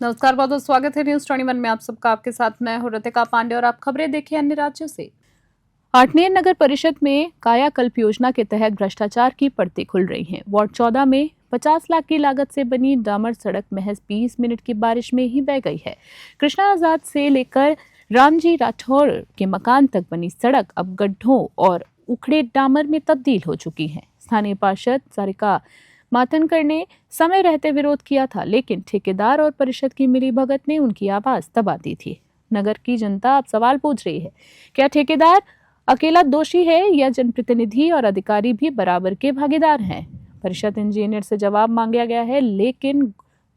नमस्कार, बहुत बहुत स्वागत है न्यूज 21 में आप सबका। आपके साथ मैं हूं ऋतिका पांडे और आप खबरें देखिए अन्य राज्यों से। आठनेर नगर परिषद में कायाकल्प योजना के तहत भ्रष्टाचार की परतें खुल रही हैं। वार्ड 14 में 50 लाख की लागत से बनी डामर सड़क महज 20 मिनट की बारिश में ही बह गई है। कृष्णा आजाद से लेकर रामजी राठौर के मकान तक बनी सड़क अब गड्ढों और उखड़े डामर में तब्दील हो चुकी है। स्थानीय पार्षद सारिका मातनकर ने समय रहते विरोध किया था, लेकिन ठेकेदार और परिषद की मिलीभगत ने उनकी आवाज दबा दी थी। नगर की जनता अब सवाल पूछ रही है, क्या ठेकेदार अकेला दोषी है या जनप्रतिनिधि और अधिकारी भी बराबर के भागीदार हैं? परिषद इंजीनियर से जवाब मांगा गया है, लेकिन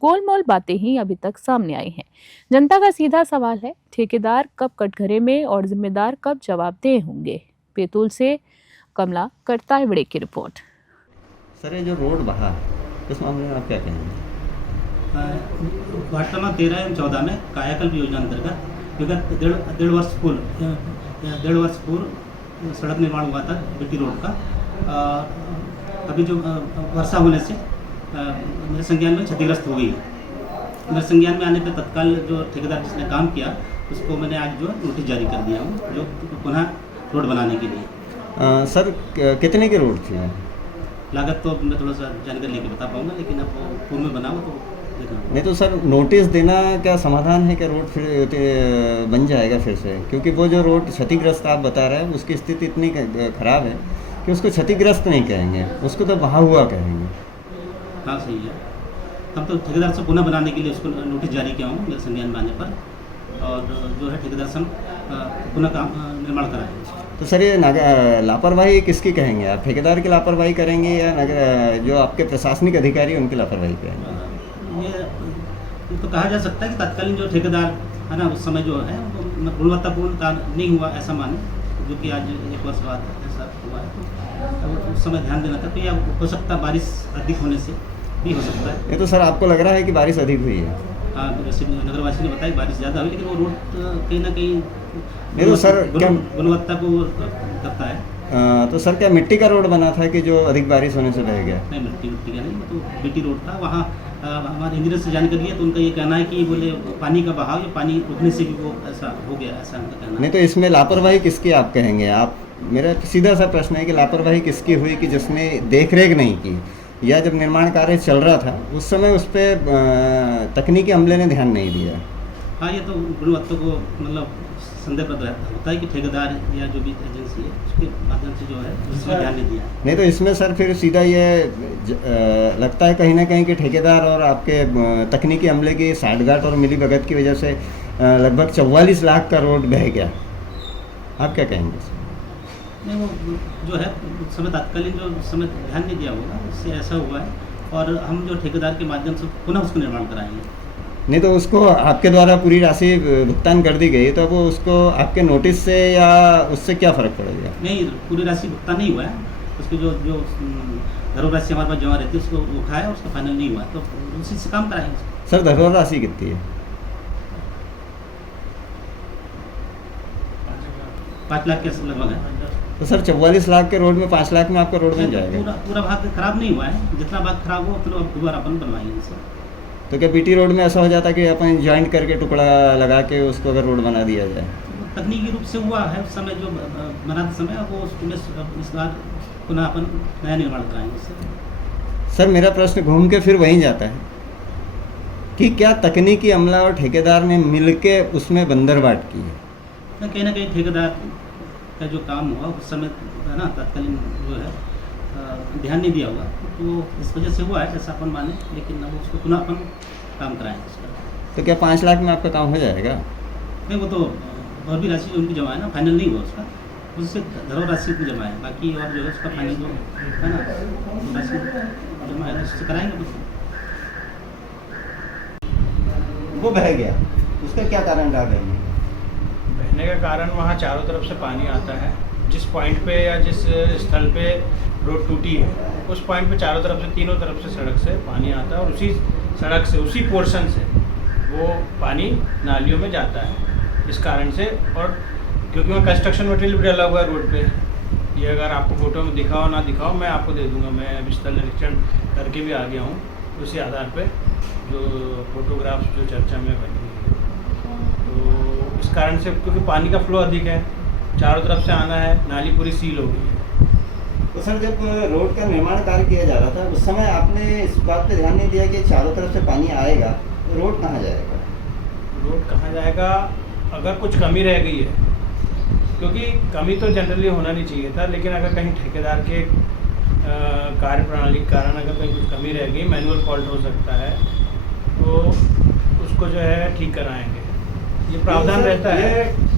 गोलमोल बातें ही अभी तक सामने आई हैं। जनता का सीधा सवाल है, ठेकेदार कब कटघरे में और जिम्मेदार कब जवाबदेह होंगे? बैतूल से कमला करतायवड़े की रिपोर्ट। सर ये जो रोड बहा इस मामले में आप क्या कहेंगे? वार्ड क्रमांक 13 एवं 14 में कायाकल्प योजना अंतर्गत विगत डेढ़ वर्ष पूर्व सड़क निर्माण हुआ था बीटी रोड का। अभी जो वर्षा होने से मेरे संज्ञान में क्षतिग्रस्त हो गई है। मेरे संज्ञान में आने पर तत्काल जो ठेकेदार जिसने काम किया उसको मैंने आज जो नोटिस जारी कर दिया हूँ, जो पुनः रोड बनाने के लिए। सर कितने की रोड थी? लागत तो मैं थोड़ा सा जानकारी लेके बता पाऊंगा, लेकिन अब वो पूर्व में बनाओ तो देखना। नहीं तो सर नोटिस देना क्या समाधान है? क्या रोड फिर बन जाएगा फिर से? क्योंकि वो जो रोड क्षतिग्रस्त आप बता रहे हैं उसकी स्थिति इतनी खराब है कि उसको क्षतिग्रस्त नहीं कहेंगे, उसको तो बहा हुआ कहेंगे। हाँ सही है। हम तो ठेकेदार से पुनः बनाने के लिए उसको नोटिस जारी किया हूँ मेरे संज्ञान में आने पर, और जो है ठेकेदार से पुनः काम निर्माण कराएंगे। तो सर ये लापरवाही किसकी कहेंगे आप? ठेकेदार की लापरवाही करेंगे या जो आपके प्रशासनिक अधिकारी उनकी लापरवाही कहेंगे? ये तो कहा जा सकता है कि तत्कालीन जो ठेकेदार है ना उस समय जो है गुणवत्तापूर्ण काम नहीं हुआ ऐसा माने, जो कि आज 1 वर्ष बाद ऐसा हुआ है। तो उस समय ध्यान देना था। तो यह हो सकता है बारिश अधिक होने से भी हो सकता है। ये तो सर आपको लग रहा है कि बारिश अधिक हुई है? हाँ, नगरवासी ने बताया बारिश ज़्यादा हुई, लेकिन वो रोड कहीं ना कहीं नहीं तो सर गुणवत्ता को करता है। तो सर क्या मिट्टी का रोड बना था कि जो अधिक बारिश होने से बह गया? नहीं, मिट्टी का नहीं, तो बीटी रोड था। वहाँ हमारे इंजीनियर से जानकारी है तो उनका ये कहना है कि बोले पानी का बहाव या पानी रुकने से भी वो ऐसा हो गया, ऐसा उनका कहना है। नहीं तो इसमें लापरवाही किसकी आप कहेंगे? आप मेरा सीधा सा प्रश्न है कि लापरवाही किसकी हुई कि जिसने देख रेख नहीं की, या जब निर्माण कार्य चल रहा था उस समय उस पर तकनीकी अमले ने ध्यान नहीं दिया? हाँ, ये तो गुणवत्ता को मतलब संदेह पर होता है कि ठेकेदार या जो भी एजेंसी है उसके माध्यम से जो है उसमें ध्यान नहीं दिया। नहीं तो इसमें सर फिर सीधा ये लगता है कहीं ना कहीं कि ठेकेदार और आपके तकनीकी अमले की साठगांठ और मिलीभगत की वजह से लगभग 44 लाख का रोड बह गया। आप क्या कहेंगे? नहीं, वो जो है उस समय तत्कालीन जो समय ध्यान नहीं दिया होगा, उससे ऐसा हुआ है। और हम जो ठेकेदार के माध्यम से पुनः उसको निर्माण कराएंगे। नहीं तो उसको आपके द्वारा पूरी राशि भुगतान कर दी गई, तो वो उसको आपके नोटिस से या उससे क्या फ़र्क पड़ेगा? नहीं, पूरी राशि भुगतान नहीं हुआ है। उसकी जो धरोहर राशि हमारे पास जमा रहती है उसको उठाया है, उसका फाइनल नहीं हुआ, तो उसी से काम कराएंगे। सर धरोहर राशि कितनी है? 5 लाख के लगभग है। तो सर 44 लाख के रोड में 5 लाख में आपका रोड बन जाएगा? पूरा भाग खराब नहीं हुआ है, जितना भाग खराब हुआ उतना दोबारा अपन बनवाएंगे सर। तो क्या बीटी रोड में ऐसा हो जाता कि अपन जॉइंट करके टुकड़ा लगा के उसको अगर रोड बना दिया जाए? तकनीकी रूप से हुआ है उस समय, जो बनाते समय वो उसमें इस बार पुनः अपन नया निर्माण कराएंगे सर। सर मेरा प्रश्न घूम के फिर वहीं जाता है कि क्या तकनीकी अमला और ठेकेदार ने मिलके उसमें बंदरबाट की है? कहीं ना कहीं ठेकेदार का जो काम हुआ उस समय है ना तत्कालीन जो है ध्यान नहीं दिया होगा, तो इस वजह से हुआ है ऐसा अपन माने, लेकिन अब उसको पुनः अपन काम कराएंगे उसका। तो क्या 5 लाख में आपका काम हो जाएगा? नहीं, वो तो और भी राशि उनकी जमा है ना, फाइनल नहीं हुआ उसका, उससे धरोहर राशि की जमा है, बाकी और जो है उसका फाइनल जो है ना राशि जमा है उससे कराएंगे। वो बह गया, उसका क्या कारण रहा बहने? बहने का कारण वहाँ चारों तरफ से पानी आता है। जिस पॉइंट पे या जिस स्थल पे रोड टूटी है उस पॉइंट पे चारों तरफ से, तीनों तरफ से सड़क से पानी आता है, और उसी सड़क से, उसी पोर्शन से वो पानी नालियों में जाता है इस कारण से। और क्योंकि वहाँ कंस्ट्रक्शन मटेरियल भी डाला हुआ है रोड पे, ये अगर आपको फोटो में दिखाओ ना दिखाओ मैं आपको दे दूँगा, मैं अभी स्थल निरीक्षण करके भी आ गया हूँ, उसी आधार पर जो फोटोग्राफ्स जो चर्चा में बनी हुई है, तो इस कारण से क्योंकि पानी का फ्लो अधिक है, चारों तरफ से आना है, नाली पूरी सील हो गई है। तो सर जब रोड का निर्माण कार्य किया जा रहा था उस समय आपने इस बात पे ध्यान नहीं दिया कि चारों तरफ से पानी आएगा तो रोड कहाँ जाएगा? रोड कहाँ जाएगा? अगर कुछ कमी रह गई है, क्योंकि कमी तो जनरली होना नहीं चाहिए था, लेकिन अगर कहीं ठेकेदार के कार्य प्रणाली के कारण अगर कहीं कुछ कमी रह गई, मैनुअल फॉल्ट हो सकता है, तो उसको जो है ठीक कराएंगे, ये प्रावधान रहता है।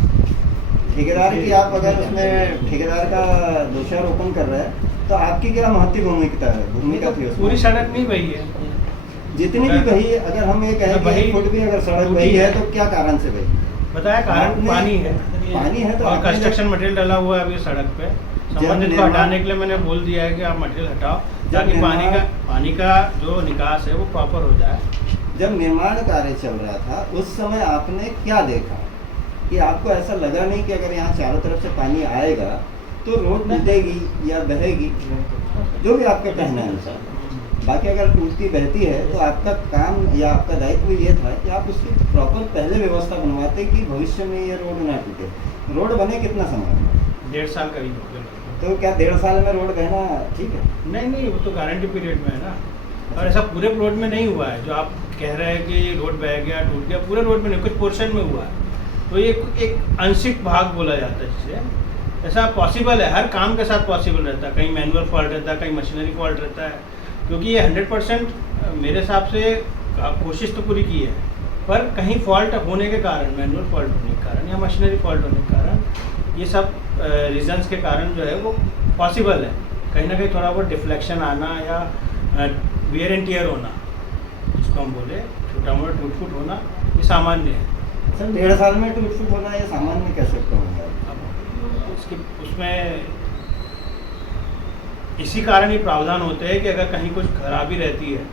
ठेकेदार की आप अगर उसमें ठेकेदार का दोषारोपण कर रहे हैं तो आपकी क्या महत्व भूमिका थी उसमें? पूरी सड़क नहीं बही है, जितनी भी बही, अगर हम ये कहें कि 1 फुट भी अगर सड़क बही है तो क्या कारण से बही? बताया कारण पानी है। पानी है तो और आपने कंस्ट्रक्शन मटेरियल डला हुआ है अभी सड़क पे, संबंधित को हटाने के लिए मैंने बोल दिया है कि आप मटेरियल हटाओ, ताकि पानी का जो निकास है वो प्रॉपर हो जाए। जब निर्माण कार्य चल रहा था उस समय आपने क्या देखा कि आपको ऐसा लगा नहीं कि अगर यहाँ चारों तरफ से पानी आएगा तो रोड टूटेगी या बहेगी, जो भी आपका कहना है अनुसार? बाकी अगर टूटती बहती है तो आपका काम या आपका दायित्व ये था कि आप उसकी प्रॉपर पहले व्यवस्था बनवाते कि भविष्य में ये रोड ना टूटे। रोड बने कितना समय में? 1.5 साल करीब हो गया। तो क्या 1.5 साल में रोड बहना ठीक है? नहीं, वो तो गारंटी पीरियड में है ना, और ऐसा पूरे रोड में नहीं हुआ है जो आप कह रहे हैं कि रोड बह गया, टूट गया, पूरे रोड में नहीं, कुछ पोर्शन में हुआ है। तो ये एक आंशिक भाग बोला जाता है, जिससे ऐसा पॉसिबल है, हर काम के साथ पॉसिबल रहता है, कहीं मैनुअल फॉल्ट रहता है, कहीं मशीनरी फॉल्ट रहता है, क्योंकि ये 100% मेरे हिसाब से कोशिश तो पूरी की है, पर कहीं फॉल्ट होने के कारण, मैनुअल फॉल्ट होने के कारण या मशीनरी फॉल्ट होने के कारण, ये सब रीजंस के कारण जो है वो पॉसिबल है। कहीं ना कहीं थोड़ा बहुत डिफ्लेक्शन आना या वियर एंड टियर होना, जिसको हम बोले छोटा मोटा टूट फूट होना, ये सामान्य है। सर 1.5 साल में टूट फूट होना ये सामान्य कैसे होगा? अब उसमें इसी कारण ये प्रावधान होते हैं कि अगर कहीं कुछ खराबी रहती है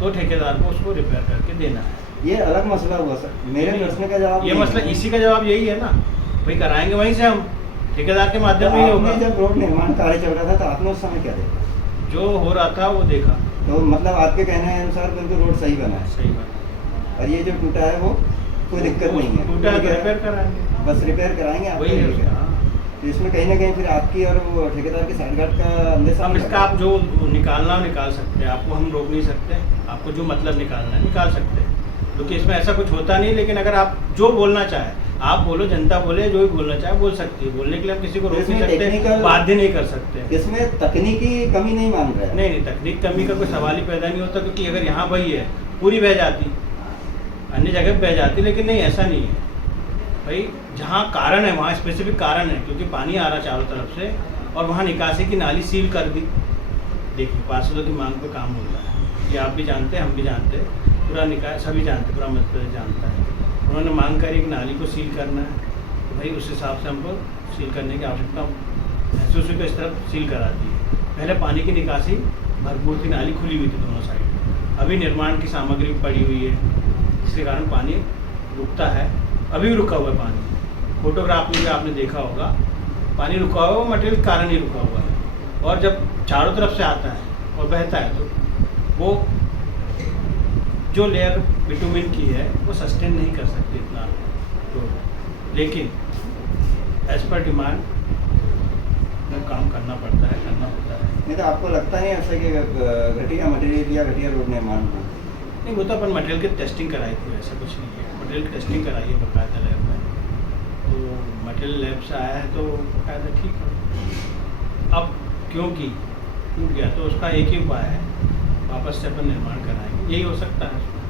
तो ठेकेदार को उसको रिपेयर करके देना है। ये अलग मसला हुआ सर, मेरे प्रश्न का जवाब ये नहीं मसला, है। इसी का जवाब यही है ना, भाई कराएंगे वहीं से हम, ठेकेदार के माध्यम में ही होगा। आपने जब रोड निर्माण कार्य चल रहा था तो आपने उस समय क्या देखा? जो हो रहा था वो देखा। तो मतलब आपके कहने अनुसार बिल्कुल रोड सही बना है सही बात। और ये जो टूटा है वो कोई दिक्कत नहीं है, टूटा है तो रिपेयर कराएंगे, बस रिपेयर कराएंगे आप। वही है उसका। हाँ। तो इसमें कहीं ना कहीं फिर आपकी और वो ठेकेदार की साठगांठ का अंदेशा अब नहीं इसका आप जो निकालना हो निकाल सकते हैं, आपको हम रोक नहीं सकते, आपको जो मतलब निकालना है निकाल सकते हैं, क्योंकि इसमें ऐसा कुछ होता नहीं। लेकिन अगर आप जो बोलना चाहे आप बोलो, जनता बोले, जो भी बोलना चाहे बोल सकती है, बोलने के लिए हम किसी को रोक नहीं सकते, बाध्य नहीं कर सकते। इसमें तकनीकी कमी नहीं मान रहे हैं। नहीं, तकनीक कमी का कोई सवाल ही पैदा नहीं होता, क्योंकि अगर यहाँ बही है पूरी बह जाती, अन्य जगह बह जाती, लेकिन नहीं, ऐसा नहीं है भाई। जहाँ कारण है वहाँ स्पेसिफिक कारण है, क्योंकि पानी आ रहा चारों तरफ से और वहाँ निकासी की नाली सील कर दी। देखिए पार्षदों की मांग पे काम होता है, ये आप भी जानते हैं, हम भी जानते हैं, पूरा निकाय सभी जानते, पूरा मध्य प्रदेश जानता है। उन्होंने मांग करी कि नाली को सील करना है, तो भाई उस हिसाब से हमको सील करने की आवश्यकता महसूस हुई, तो इस तरफ सील करा दी। पहले पानी की निकासी भरपूर थी, नाली खुली हुई थी दोनों साइड, अभी निर्माण की सामग्री पड़ी हुई है, जिसके कारण पानी रुकता है, अभी भी रुका हुआ है पानी। फोटोग्राफ में भी आपने देखा होगा पानी रुका हुआ है, वो मटेरियल कारण ही रुका हुआ है। और जब चारों तरफ से आता है और बहता है तो वो जो लेयर बिटुमिन की है वो सस्टेन नहीं कर सकती इतना, तो लेकिन एज पर डिमांड काम करना पड़ता है, करना होता है। नहीं तो आपको लगता नहीं ऐसा कि घटिया मटेरियल या घटिया रोड निर्माण हो? नहीं, वो तो अपन मटेरियल की टेस्टिंग कराई थी, ऐसा कुछ नहीं है। मटेरियल की टेस्टिंग कराई है बाकायदा लैब में, तो मटेरियल लैब से आया है तो बाकायदा ठीक है। अब क्योंकि टूट गया तो उसका एक ही उपाय है, वापस से अपन निर्माण कराएंगे, यही हो सकता है।